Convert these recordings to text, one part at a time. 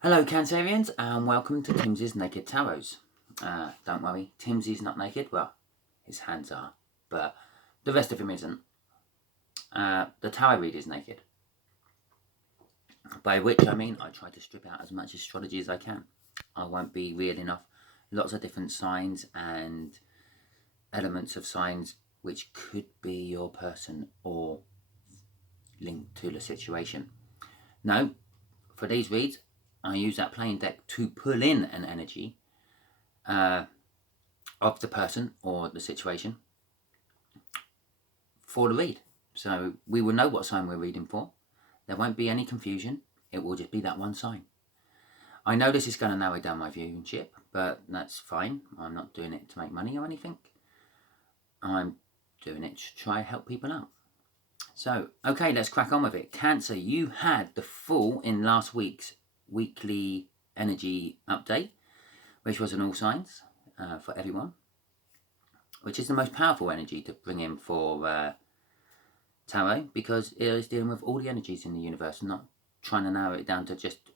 Hello Cancerians and welcome to Timsy's Naked Tarots. Don't worry, Timsy's not naked. Well, his hands are, but the rest of him isn't. The tarot reader is naked. By which I mean I try to strip out as much astrology as I can. I won't be reeling off lots of different signs and elements of signs which could be your person or linked to the situation. No, for these reads, I use that playing deck to pull in an energy of the person or the situation for the read. So we will know what sign we're reading for. There won't be any confusion. It will just be that one sign. I know this is going to narrow down my viewership, but that's fine. I'm not doing it to make money or anything. I'm doing it to try to help people out. So, okay, let's crack on with it. Cancer, you had the full in last week's weekly energy update, which was on all signs for everyone, which is the most powerful energy to bring in for tarot, because it is dealing with all the energies in the universe and not trying to narrow it down to just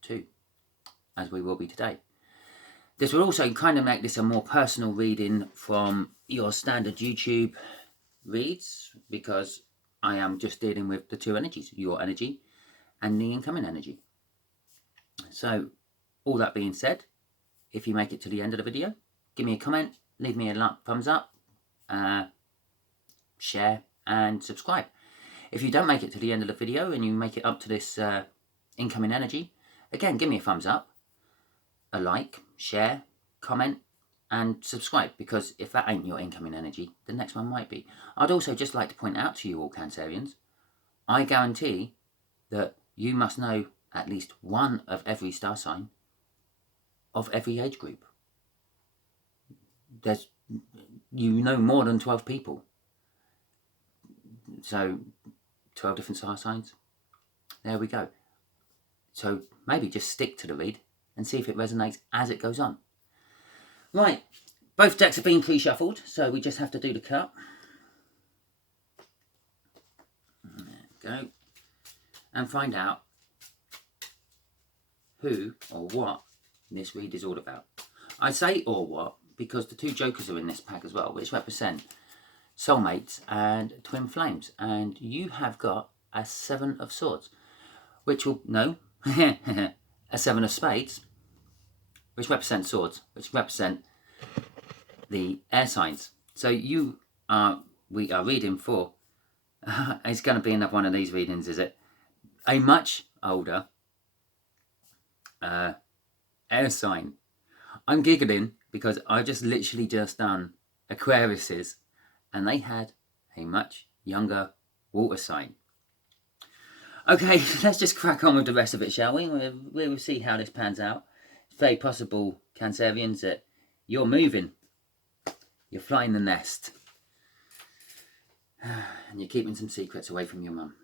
two, as we will be today. This will also kind of make this a more personal reading from your standard YouTube reads, because I am just dealing with the two energies, your energy and the incoming energy. So, all that being said, if you make it to the end of the video, give me a comment, leave me a thumbs up, share and subscribe. If you don't make it to the end of the video and you make it up to this incoming energy, again, give me a thumbs up, a like, share, comment and subscribe, because if that ain't your incoming energy, the next one might be. I'd also just like to point out to you all Cancerians, I guarantee that you must know at least one of every star sign of every age group. You know more than 12 people. So 12 different star signs. There we go. So maybe just stick to the read and see if it resonates as it goes on. Right, both decks have been pre-shuffled, so we just have to do the cut. There we go. And find out who or what this read is all about. I say or what because the two jokers are in this pack as well, which represent soulmates and twin flames. And you have got a 7 of swords, which will, no, a 7 of spades, which represent swords, which represent the air signs. So we are reading for, it's going to be another one of these readings, is it? A much older air sign. I'm giggling because I just literally just done Aquarius's and they had a much younger water sign. Okay, let's just crack on with the rest of it, shall we? We'll see how this pans out. It's very possible, Cancerians, that you're moving. You're flying the nest. And you're keeping some secrets away from your mum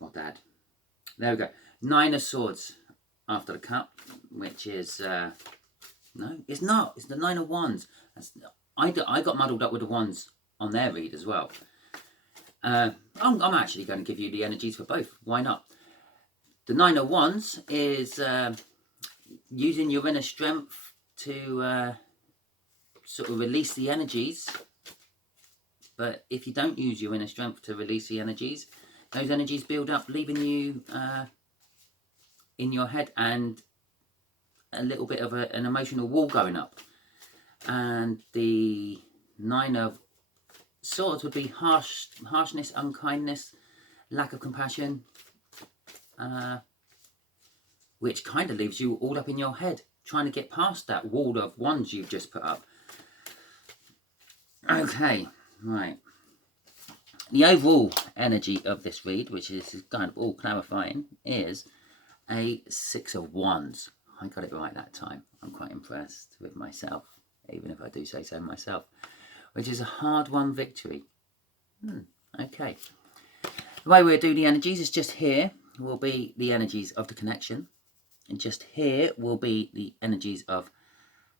or dad. There we go. 9 of swords after the cut, which is... no, it's not. It's the 9 of wands. I got muddled up with the wands on their read as well. I'm actually going to give you the energies for both. Why not? The 9 of wands is using your inner strength to sort of release the energies. But if you don't use your inner strength to release the energies, those energies build up, leaving you in your head and a little bit of an emotional wall going up. And the 9 of swords would be harshness, unkindness, lack of compassion, which kind of leaves you all up in your head, trying to get past that wall of wands you've just put up. Okay, right. The overall energy of this read, which is kind of all clarifying, is a 6 of wands. I got it right that time. I'm quite impressed with myself, even if I do say so myself, which is a hard-won victory. Okay. The way we'll do the energies is just here will be the energies of the connection, and just here will be the energies of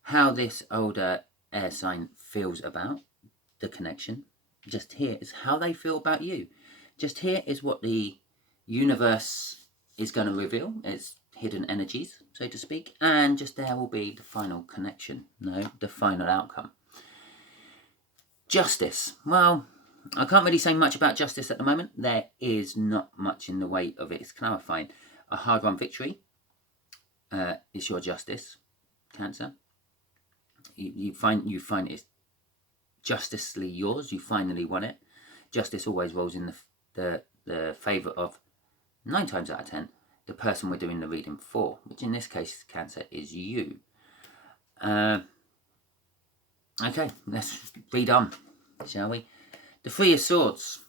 how this older air sign feels about the connection. Just here is how they feel about you. Just here is what the universe is going to reveal. hidden energies, so to speak, and just there will be the final connection, the final outcome. Justice. Well, I can't really say much about justice at the moment. There is not much in the way of it. It's clarifying. A hard-won victory is your justice, Cancer. You find it's justicely yours. You finally won it. Justice always rolls in the favour of 9 times out of 10 the person we're doing the reading for, which in this case, Cancer, is you. Okay, let's read on, shall we? The Three of Swords.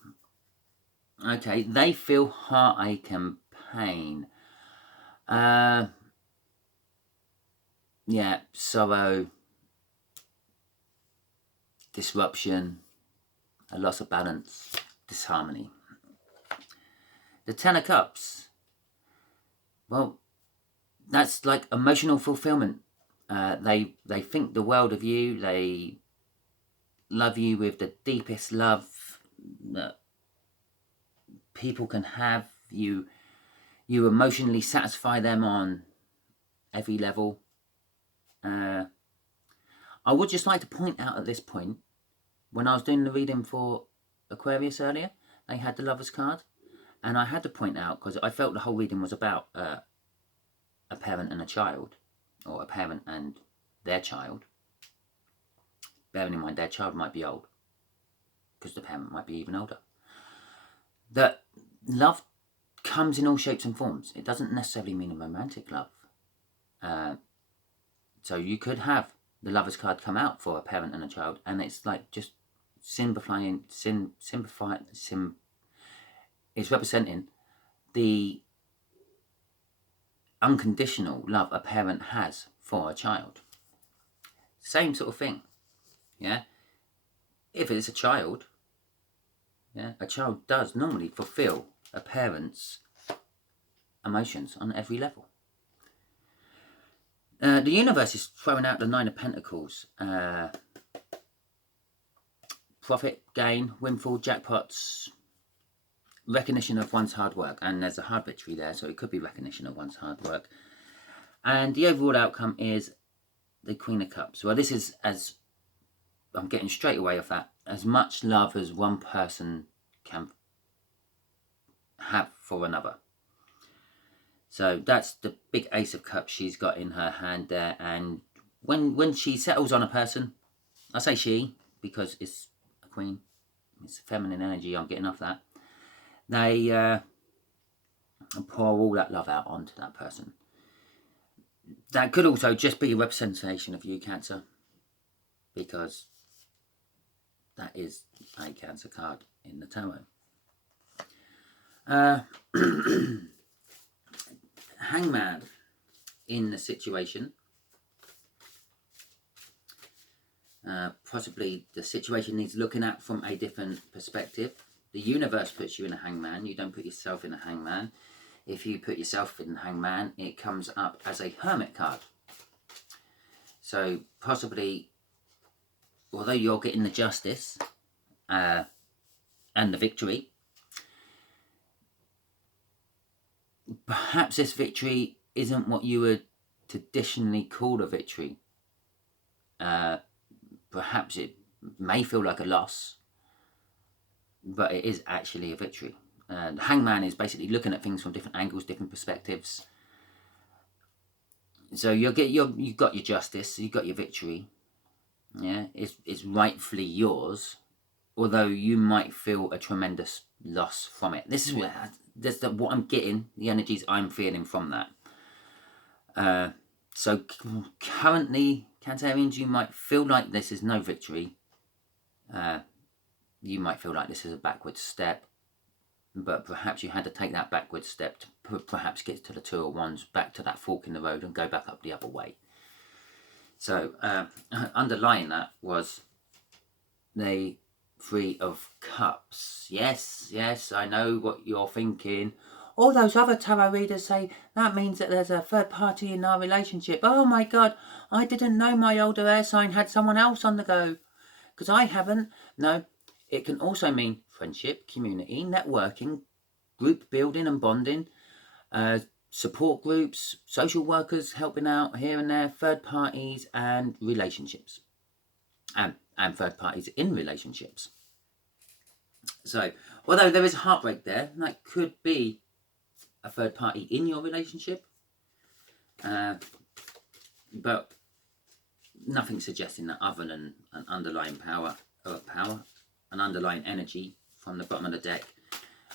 Okay, they feel heartache and pain. Yeah, sorrow, disruption, a loss of balance, disharmony. The Ten of Cups. Well, that's like emotional fulfillment. They think the world of you. They love you with the deepest love that people can have. You emotionally satisfy them on every level. I would just like to point out at this point, when I was doing the reading for Aquarius earlier, they had the Lover's card, and I had to point out, because I felt the whole reading was about a parent and a child, or a parent and their child. Bearing in mind their child might be old, because the parent might be even older. That love comes in all shapes and forms. It doesn't necessarily mean a romantic love. So you could have the Lover's card come out for a parent and a child, and it's like just it's representing the unconditional love a parent has for a child. Same sort of thing, yeah. If it's a child, yeah, a child does normally fulfill a parent's emotions on every level. The universe is throwing out the Nine of Pentacles. Profit, gain, windfall, jackpots, recognition of one's hard work. And there's a hard victory there, so it could be recognition of one's hard work. And the overall outcome is the Queen of Cups. Well, this is, as I'm getting straight away off that, as much love as one person can have for another. So that's the big Ace of Cups she's got in her hand there. And when she settles on a person, I say she because it's a queen, it's feminine energy, I'm getting off that. They pour all that love out onto that person. That could also just be a representation of you, Cancer, because that is a Cancer card in the tarot. Hangman in the situation. Possibly the situation needs looking at from a different perspective. The universe puts you in a hangman. You don't put yourself in a hangman. If you put yourself in a hangman, it comes up as a hermit card. So possibly, although you're getting the justice and the victory, perhaps this victory isn't what you would traditionally call a victory. Perhaps it may feel like a loss, but it is actually a victory. The hangman is basically looking at things from different angles, different perspectives. So you got your justice, you got your victory. Yeah, it's rightfully yours, although you might feel a tremendous loss from it. This is where what I'm getting, the energies I'm feeling from that. So currently, Cancerians, you might feel like this is no victory. You might feel like this is a backward step, but perhaps you had to take that backward step to perhaps get to the Two of Wands, back to that fork in the road and go back up the other way. So underlying that was the Three of Cups. Yes, I know what you're thinking. All those other tarot readers say that means that there's a third party in our relationship. Oh my God, I didn't know my older air sign had someone else on the go, because I haven't. No, it can also mean friendship, community, networking, group building and bonding, support groups, social workers helping out here and there, third parties and relationships. And third parties in relationships. So, although there is heartbreak there, that could be a third party in your relationship. But nothing suggesting that other than an underlying an underlying energy from the bottom of the deck,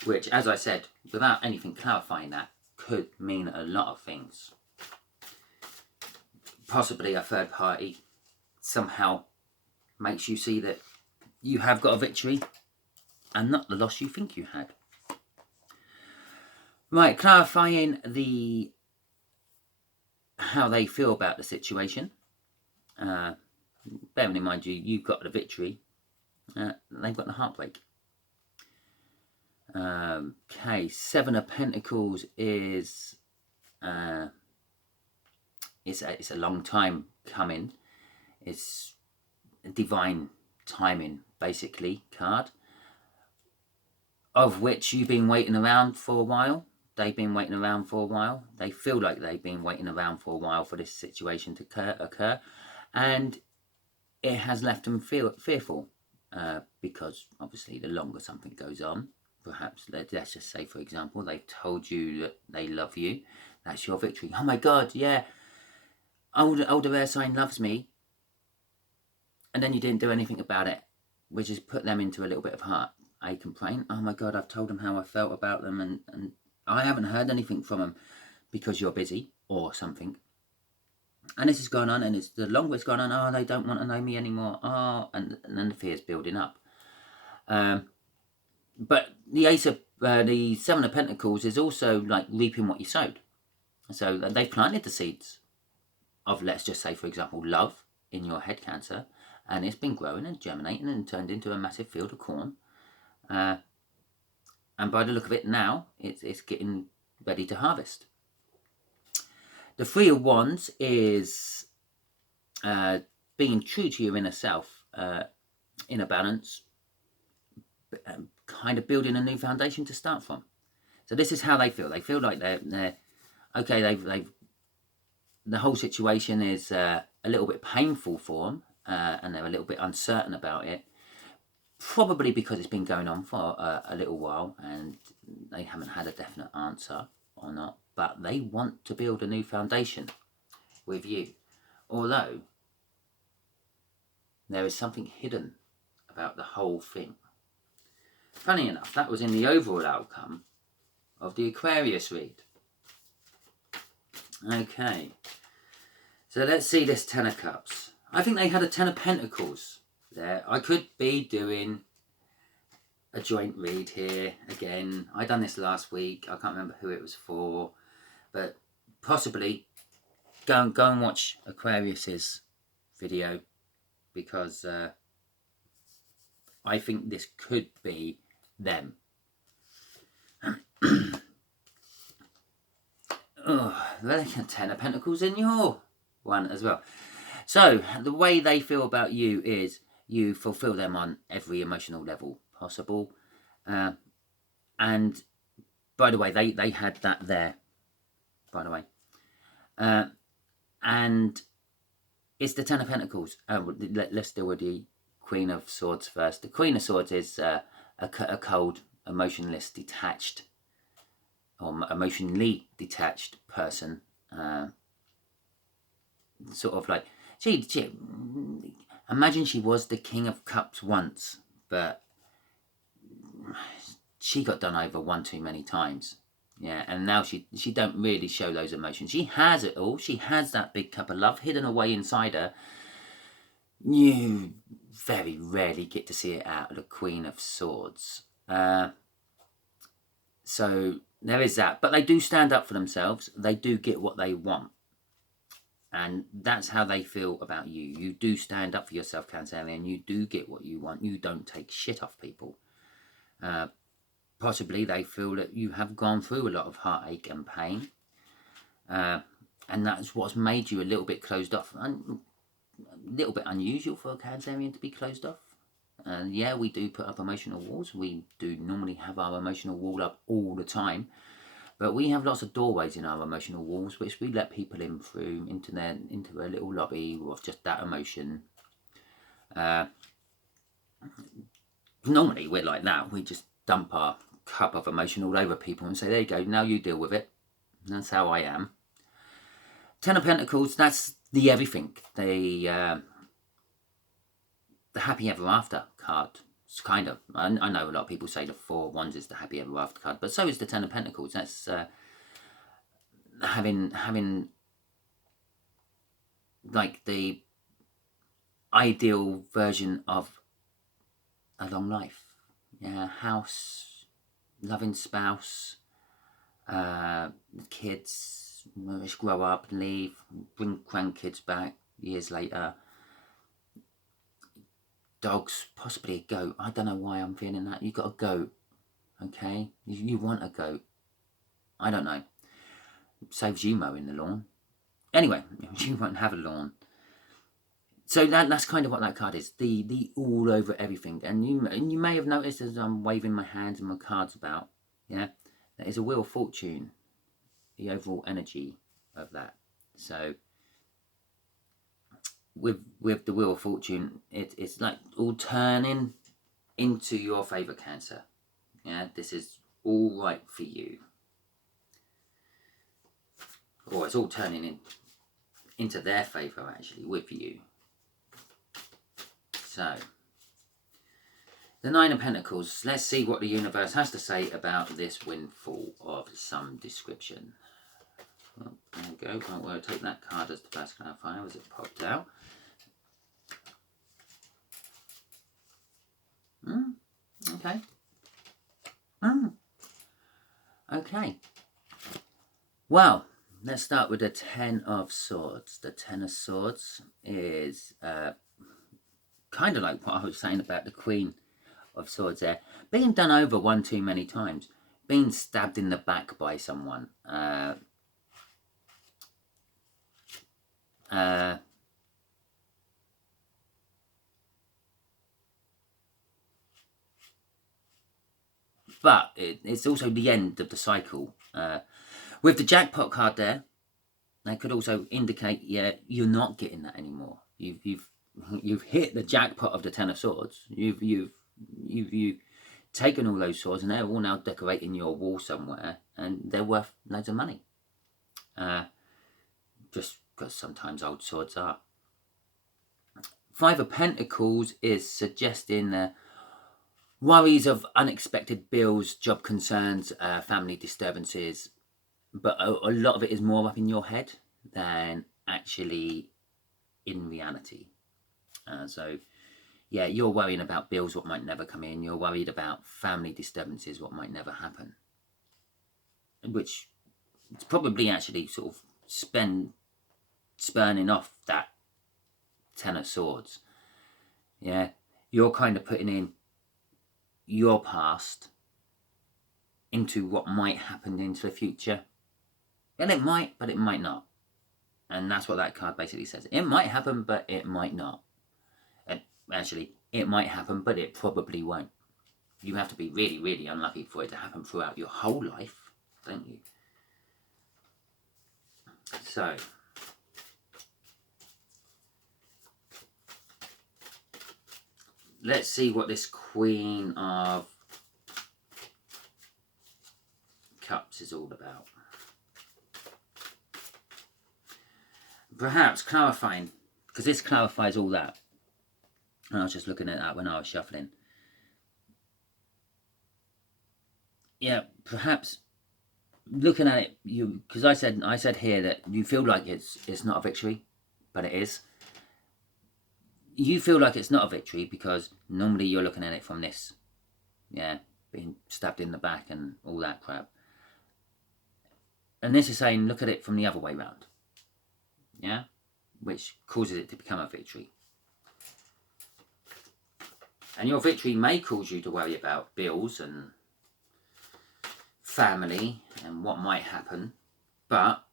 which, as I said, without anything clarifying that, could mean a lot of things. Possibly a third party somehow makes you see that you have got a victory and not the loss you think you had. Right, clarifying how they feel about the situation. Bearing in mind you've got the victory, they've got the heartbreak. Okay, Seven of Pentacles is it's a long time coming. It's a divine timing, basically, card, of which you've been waiting around for a while. They've been waiting around for a while. They feel like they've been waiting around for a while for this situation to occur, and it has left them fearful, because obviously the longer something goes on, perhaps, let's just say, for example, they've told you that they love you. That's your victory. Oh my God, yeah, older air sign loves me, and then you didn't do anything about it, which has put them into a little bit of heartache and pain. Oh my God, I've told them how I felt about them, and I haven't heard anything from them because you're busy or something. And this has gone on, and it's the longer it's gone on, oh, they don't want to know me anymore. Oh, and then the fear's building up. But the the Seven of Pentacles is also like reaping what you sowed. So they've planted the seeds of, let's just say, for example, love in your head cancer, and it's been growing and germinating and turned into a massive field of corn. And by the look of it now, it's getting ready to harvest. The Three of Wands is being true to your inner self, inner balance, kind of building a new foundation to start from. So this is how they feel. They feel like they're okay. They've the whole situation is a little bit painful for them, and they're a little bit uncertain about it. Probably because it's been going on for a little while and they haven't had a definite answer or not. But they want to build a new foundation with you. Although there is something hidden about the whole thing. Funny enough, that was in the overall outcome of the Aquarius read. Okay. So let's see this Ten of Cups. I think they had a Ten of Pentacles there. I could be doing a joint read here again. I done this last week. I can't remember who it was for, but possibly go and watch Aquarius's video, because I think this could be them. Oh, there's a Ten of Pentacles in your one as well. So the way they feel about you is you fulfill them on every emotional level possible. And by the way, they had that there, by the way. And it's the Ten of Pentacles. Let's deal with the Queen of Swords first. The Queen of Swords is a cold, emotionless, detached, or emotionally detached person. Sort of like, she imagine she was the King of Cups once, but she got done over one too many times. Yeah, and now she don't really show those emotions. She has it all. She has that big cup of love hidden away inside her. You very rarely get to see it out of the Queen of Swords. So there is that. But they do stand up for themselves. They do get what they want. And that's how they feel about you. You do stand up for yourself, Cancerian. You do get what you want. You don't take shit off people. Possibly they feel that you have gone through a lot of heartache and pain. And that's what's made you a little bit closed off. And a little bit unusual for a Cancerian to be closed off. And yeah, we do put up emotional walls. We do normally have our emotional wall up all the time. But we have lots of doorways in our emotional walls, which we let people in through into a little lobby of just that emotion. Normally we're like that. We just dump our cup of emotion all over people and say, there you go, now you deal with it. And that's how I am. Ten of Pentacles, that's the everything. The happy ever after card. It's kind of, I know a lot of people say the Four of Wands is the happy ever after card, but so is the Ten of Pentacles. That's having like the ideal version of a long life. Yeah, house, loving spouse, kids, just grow up, leave, bring grandkids back years later. Dogs, possibly a goat. I don't know why I'm feeling that. You got a goat, okay? You want a goat. I don't know. Saves you mowing the lawn. Anyway, you won't have a lawn. So that's kind of what that card is. The all over everything. And you may have noticed as I'm waving my hands and my cards about, yeah, there is a Wheel of Fortune, the overall energy of that. So with the Wheel of Fortune, it's like all turning into your favour, Cancer. Yeah, this is all right for you. Or it's all turning into their favour, actually, with you. So, the Nine of Pentacles. Let's see what the universe has to say about this windfall of some description. Oh, there we go. Don't worry, take that card as the first clarifier as it popped out. Okay. Okay. Well, let's start with the Ten of Swords. The Ten of Swords is kind of like what I was saying about the Queen of Swords there. Being done over one too many times. Being stabbed in the back by someone. But it's also the end of the cycle. With the jackpot card there, that could also indicate, yeah, you're not getting that anymore. You've hit the jackpot of the Ten of Swords. You've taken all those swords, and they're all now decorating your wall somewhere, and they're worth loads of money. Just because sometimes old swords are. Five of Pentacles is suggesting worries of unexpected bills, job concerns, family disturbances, but a lot of it is more up in your head than actually in reality. So, yeah, you're worrying about bills, what might never come in. You're worried about family disturbances, what might never happen. Which is probably actually sort of spurning off that Ten of Swords. Yeah, you're kind of putting in your past into what might happen into the future. And it might, but it might not. And that's what that card basically says. It might happen, but it might not. Actually, it might happen, but it probably won't. You have to be really, really unlucky for it to happen throughout your whole life, don't you? So, let's see what this Queen of Cups is all about. Perhaps clarifying, because this clarifies all that. And I was just looking at that when I was shuffling. Yeah, perhaps looking at it, because I said here that you feel like it's not a victory, but it is. You feel like it's not a victory because normally you're looking at it from this. Yeah, being stabbed in the back and all that crap. And this is saying look at it from the other way round. Yeah, which causes it to become a victory. And your victory may cause you to worry about bills and family and what might happen, but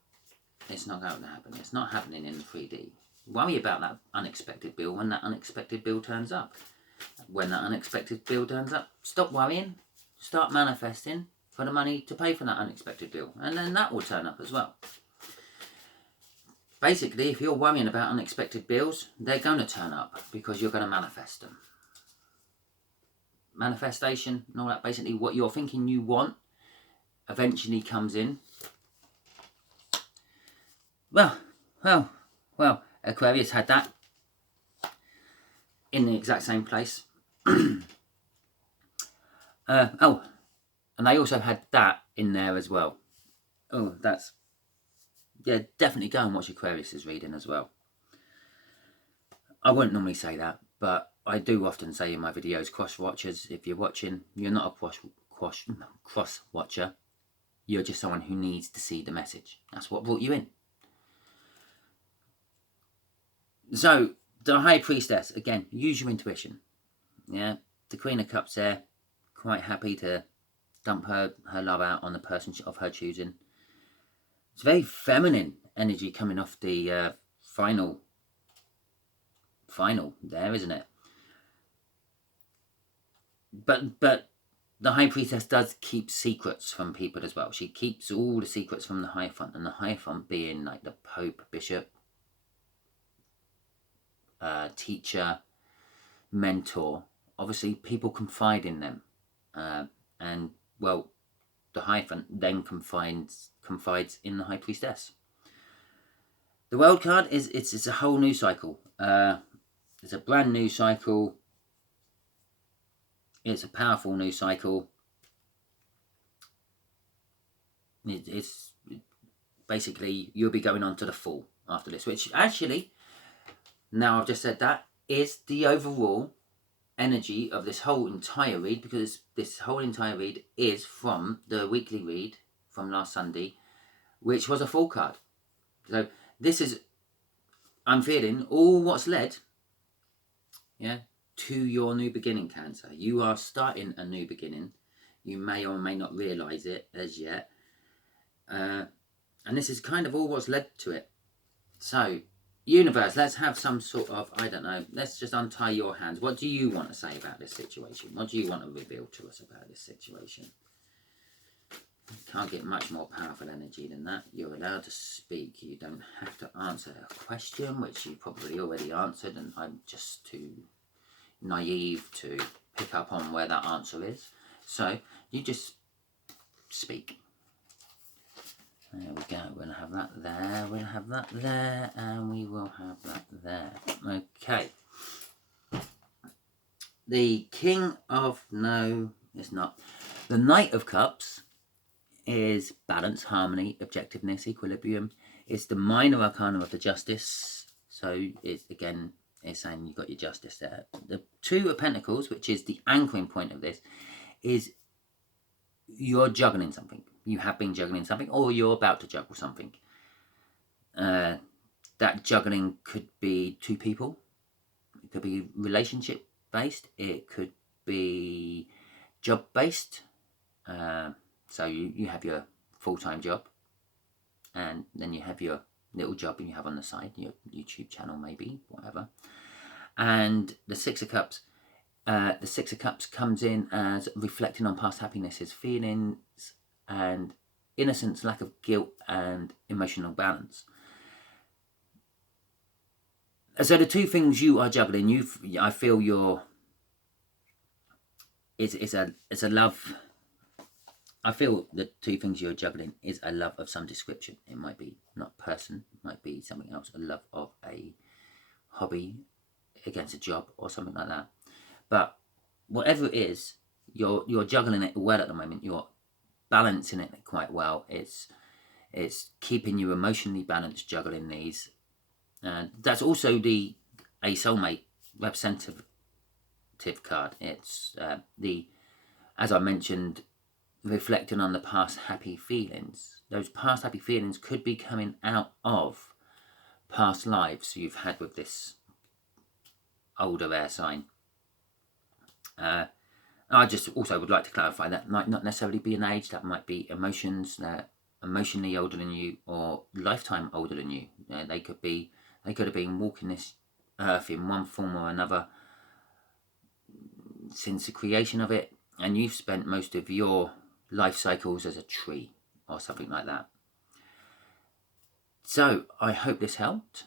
it's not going to happen. It's not happening in 3D. Worry about that unexpected bill when that unexpected bill turns up. When that unexpected bill turns up, stop worrying, start manifesting, for the money to pay for that unexpected bill. And then that will turn up as well. Basically, if you're worrying about unexpected bills, they're going to turn up because you're going to manifest them. Manifestation and all that, basically what you're thinking you want eventually comes in. Well, Aquarius had that in the exact same place. Oh, and they also had that in there as well. Oh, that's... yeah, definitely go and watch Aquarius's reading as well. I wouldn't normally say that, but I do often say in my videos, cross-watchers, if you're watching, you're not a cross-watcher. You're just someone who needs to see the message. That's what brought you in. So, the High Priestess, again, use your intuition. Yeah, the Queen of Cups there, quite happy to dump her love out on the person of her choosing. It's very feminine energy coming off the final there, isn't it? But the High Priestess does keep secrets from people as well. She keeps all the secrets from the Hierophant, and the Hierophant being like the Pope, Bishop, teacher, mentor. Obviously, people confide in them, and well, the Hierophant then confides in the High Priestess. The World card is it's a whole new cycle. It's a brand new cycle. It's a powerful new cycle. It's basically, you'll be going on to the Fool after this, which actually, now I've just said that, is the overall energy of this whole entire read, because this whole entire read is from the weekly read from last Sunday, which was a Fool card. So this is, I'm feeling, all what's led, yeah, to your new beginning, Cancer. You are starting a new beginning. You may or may not realise it as yet. And this is kind of all what's led to it. So, universe, let's have some sort of, I don't know, let's just untie your hands. What do you want to say about this situation? What do you want to reveal to us about this situation? Can't get much more powerful energy than that. You're allowed to speak. You don't have to answer a question, which you probably already answered, and I'm just too naive to pick up on where that answer is. So, you just speak. There we go. We're going to have that there. We're going to have that there. And we will have that there. Okay. The King of... no, it's not. The Knight of Cups is balance, harmony, objectiveness, equilibrium. It's the minor arcana of the Justice. So, it's again, it's saying you've got your justice there. The Two of Pentacles, which is the anchoring point of this, is you're juggling something. You have been juggling something, or you're about to juggle something. That juggling could be two people. It could be relationship based. It could be job based. So you have your full-time job, and then you have your little job you have on the side, your YouTube channel maybe, whatever. And the Six of Cups. The Six of Cups comes in as reflecting on past happinesses, feelings, and innocence, lack of guilt, and emotional balance. So the two things you are juggling, I feel you're. It's a love. I feel the two things you're juggling is a love of some description. It might be not a person, it might be something else. A love of a hobby against a job or something like that. But whatever it is, you're juggling it well at the moment. You're balancing it quite well. It's keeping you emotionally balanced, juggling these. That's also a soulmate representative card. It's as I mentioned, reflecting on the past happy feelings. Those past happy feelings could be coming out of past lives you've had with this older air sign. I just also would like to clarify that might not necessarily be an age. That might be emotions that emotionally older than you or lifetime older than you. They could have been walking this earth in one form or another since the creation of it, and you've spent most of your life cycles as a tree or something like that. So I hope this helped,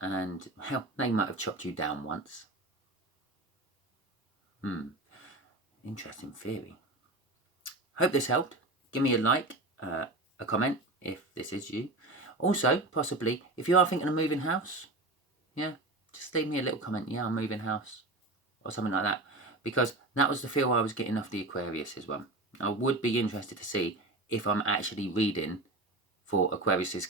and hell, they might have chopped you down once. Interesting theory. Hope this helped. Give me a like, a comment if this is you. Also, possibly, if you are thinking of moving house, yeah, just leave me a little comment. Yeah, I'm moving house or something like that, because that was the feel I was getting off the Aquarius as well. I would be interested to see if I'm actually reading for Aquarius's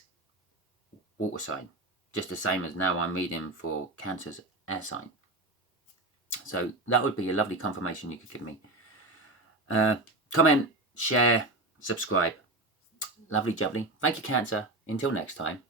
water sign, just the same as now I'm reading for Cancer's air sign. So that would be a lovely confirmation you could give me. Comment, share, subscribe. Lovely jubbly. Thank you, Cancer. Until next time.